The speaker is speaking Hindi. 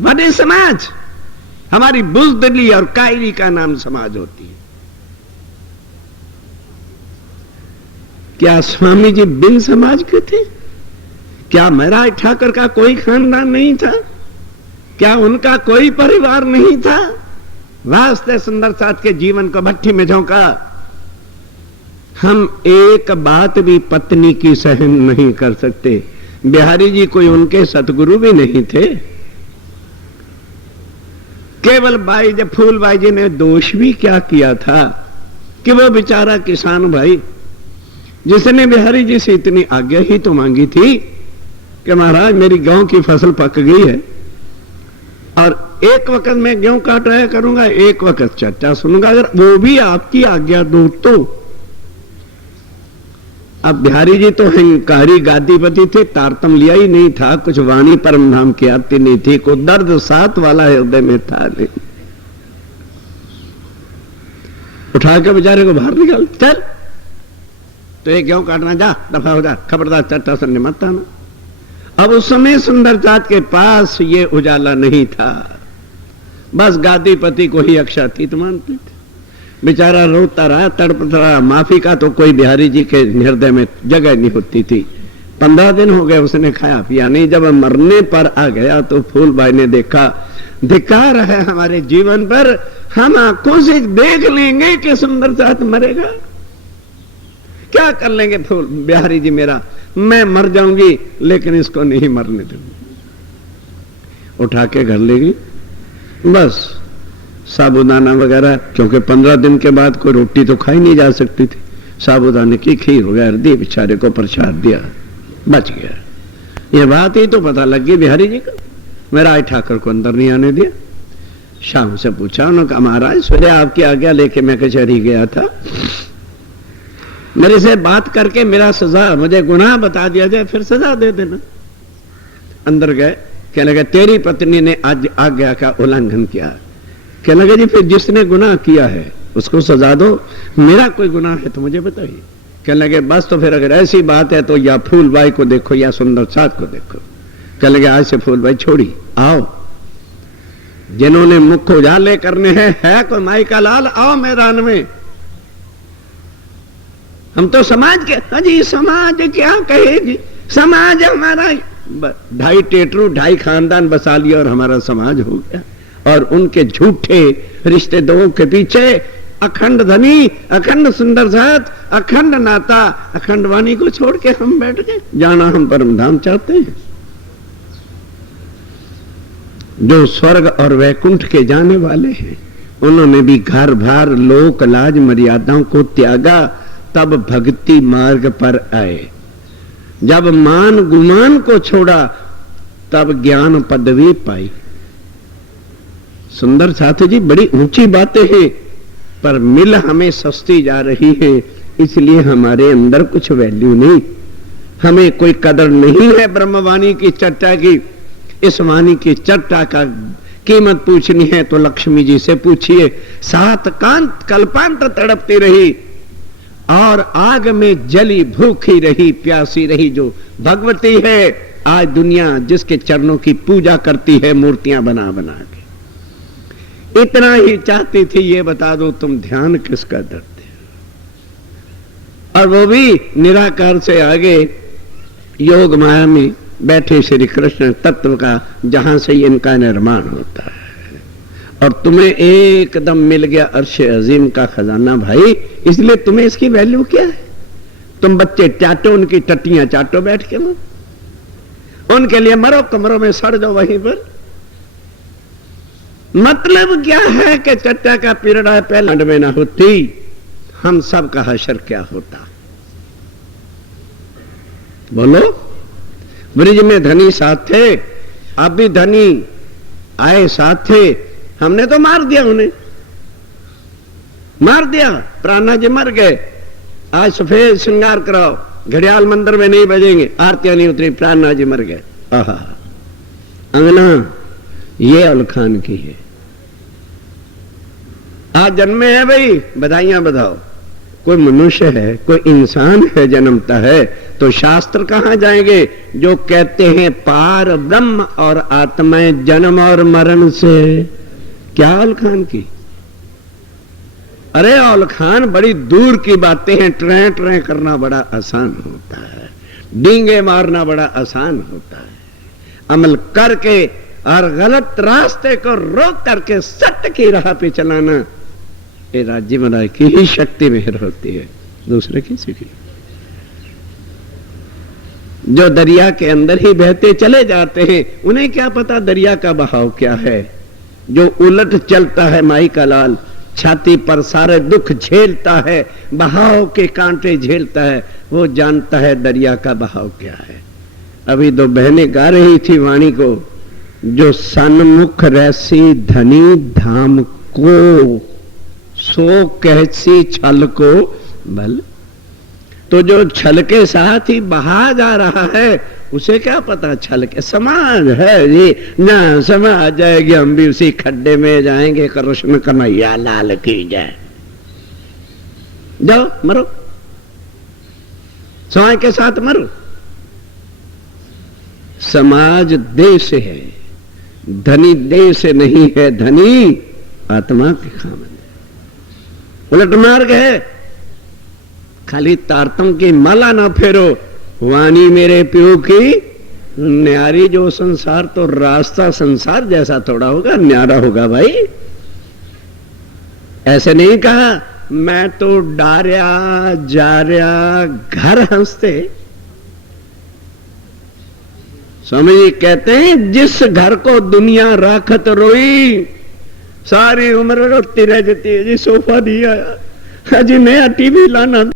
बड़े समाज, हमारी बुजदिली और कायरी का नाम समाज होती है। क्या स्वामी जी बिन समाज के थे? क्या महाराज ठाकर का कोई खानदान नहीं था? क्या उनका कोई परिवार नहीं था? वास्ते सुंदर साथ के जीवन को भट्टी में झोंका। हम एक बात भी पत्नी की सहन नहीं कर सकते। बिहारी जी कोई उनके सतगुरु भी नहीं थे। केवल बाई जब फूलबाई जी ने दोष भी क्या किया था कि वो बेचारा किसान भाई जिसने बिहारी जी से इतनी आज्ञा ही तो मांगी थी कि महाराज मेरी गेहूं की फसल पक गई है और एक वक्त मैं गेहूं काटाया करूंगा, एक वक्त चर्चा सुनूंगा, अगर वो भी आपकी आज्ञा दो तो। अब बिहारी जी तो हंकारी गादीपति थे, तारतम लिया ही नहीं था, कुछ वाणी परम धाम की आती नहीं थी, को दर्द साथ वाला हृदय में था नहीं। उठा के बेचारे को बाहर निकाल, चल तो एक गेहूं काटना, जा दफा हो जा, खबरदार चर्चा सुनने मत आना। अब उस समय सुंदरचाँद के पास ये उजाला नहीं था, बस गादीपति को ही अक्षातीत मानते थे। बेचारा रोता रहा, तड़पता रहा। माफी का तो कोई बिहारी जी के हृदय में जगह नहीं होती थी। 15 दिन हो गए उसने खाया पिया नहीं। जब मरने पर आ गया तो फूलबाई ने देखा धिक्कार है हमारे जीवन पर, हम आंखों से देख लेंगे कि सुंदरचाँद मरेगा, क्या कर लेंगे फूल बिहारी जी मेरा, मैं मर जाऊंगी लेकिन इसको नहीं मरने दूंगी। उठा के घर ले गई, बस साबुदाना वगैरह, क्योंकि 15 दिन के बाद कोई रोटी तो खाई नहीं जा सकती थी, साबुदाने की खीर वगैरह दी, बेचारे को प्रसाद दिया, बच गया। ये बात ही तो पता लग गई बिहारी जी को। मेरा आई ठाकर को अंदर नहीं आने दिया। शाम से पूछा, उन्होंने कहा महाराज सवेरे आपकी आज्ञा लेके मैं कचहरी गया था, मेरे से बात करके मेरा सजा, मुझे गुनाह बता दिया जाए, फिर सजा दे देना। अंदर गए, कहने लगे तेरी पत्नी ने आज आज्ञा का उल्लंघन किया। कहने लगे जी फिर जिसने गुनाह किया है उसको सजा दो, मेरा कोई गुनाह है तो मुझे बताइए। कहने लगे बस तो फिर अगर ऐसी बात है तो या फूलबाई को देखो या सुंदरचाँद को देखो। कहने लगे आज से फूलबाई छोड़ी, आओ जिन्होंने मुख उजाले करने हैं, है कोई माई का लाल, आओ मैदान में। हम तो समाज के, अजी समाज क्या कहेगी, समाज हमारा 2.5 टेटरू 2.5 खानदान बसा लिया और हमारा समाज हो गया। और उनके झूठे रिश्तेदारों के पीछे अखंड धनी, अखंड सुंदरचाँद, अखंड नाता, अखंड वाणी को छोड़ के हम बैठ गए। जाना हम परम धाम चाहते हैं। जो स्वर्ग और वैकुंठ के जाने वाले हैं उन्होंने भी घर भार लोक लाज मर्यादाओं को त्यागा, तब भक्ति मार्ग पर आए। जब मान गुमान को छोड़ा तब ज्ञान पदवी पाई। सुंदरचाँद जी बड़ी ऊंची बातें हैं, पर मिल हमें सस्ती जा रही है, इसलिए हमारे अंदर कुछ वैल्यू नहीं, हमें कोई कदर नहीं है ब्रह्मवाणी की चर्चा की। इस वाणी की चर्चा का कीमत पूछनी है तो लक्ष्मी जी से पूछिए। 7 कांत कल्पांत तड़पती रही और आग में जली भूखी रही, प्यासी रही, जो भगवती है। आज दुनिया जिसके चरणों की पूजा करती है मूर्तियां बना बना के। इतना ही चाहती थी, ये बता दो तुम ध्यान किसका धरते हो। और वो भी निराकार से आगे योग माया में बैठे श्री कृष्ण तत्व का, जहां से इनका निर्माण होता है। और तुम्हें एकदम मिल गया अर्श अजीम का खजाना भाई, इसलिए तुम्हें इसकी वैल्यू क्या है। तुम बच्चे चाटो, उनकी टट्टियां चाटो बैठ के, वो उनके लिए मरो, कमरों में सड़ जाओ वहीं पर। मतलब क्या है कि चर्चा का पीरियड है, पहले में ना होती हम सब का हशर क्या होता। बोलो, ब्रिज में धनी साथ थे, अब भी धनी आए साथ थे, हमने तो मार दिया, उन्हें मार दिया। प्राणा जी मर गए, आज सफेद श्रृंगार कराओ, घड़ियाल मंदिर में नहीं बजेंगे, आरतियां नहीं उतरी, प्राणा जी मर गए। आहा, अंगना ये अलखान की है। आज जन्मे है भाई, बधाइयां बधाओ। कोई मनुष्य है, कोई इंसान है, जन्मता है, तो शास्त्र कहां जाएंगे जो कहते हैं पार ब्रह्म और आत्माएं जन्म और मरण से? क्या औल खान की? अरे औल खान, बड़ी दूर की बातें हैं। ट्रें ट्रें करना बड़ा आसान होता है, डींगे मारना बड़ा आसान होता है, अमल करके और गलत रास्ते को रोक करके सत्य की राह पे चलाना, ये राज्य महाराज की ही शक्ति मेहर होती है, दूसरे किसी की। जो दरिया के अंदर ही बहते चले जाते हैं, उन्हें क्या पता दरिया का बहाव क्या है। जो उलट चलता है माई का लाल, छाती पर सारे दुख झेलता है, बहाव के कांटे झेलता है, वो जानता है दरिया का बहाव क्या है। अभी दो बहनें गा रही थी वाणी को, जो सन्मुख रहसी धनी धाम को, सो कहसी छल को बल। तो जो छल के साथ ही बहा जा रहा है, उसे क्या पता छल के? समाज है जी ना, समाज जाएगी, हम भी उसी खड्डे में जाएंगे। कृष्ण कन्हैया लाल की जय। जाओ मरो, समाज के साथ मरो। समाज देह से है, धनी देह से नहीं है, धनी आत्मा के खामन। उलट मार्ग है, खाली तारतम की माला ना फेरो, वाणी मेरे प्यो की न्यारी। जो संसार तो रास्ता संसार जैसा थोड़ा होगा, न्यारा होगा भाई। ऐसे नहीं कहा मैं तो डार्या जा रहा घर हंसते। स्वामी जी कहते हैं जिस घर को दुनिया राखत रोई, सारी उम्र रोती रह जाती है जी। सोफा नहीं आया, अजी नया टीवी लाना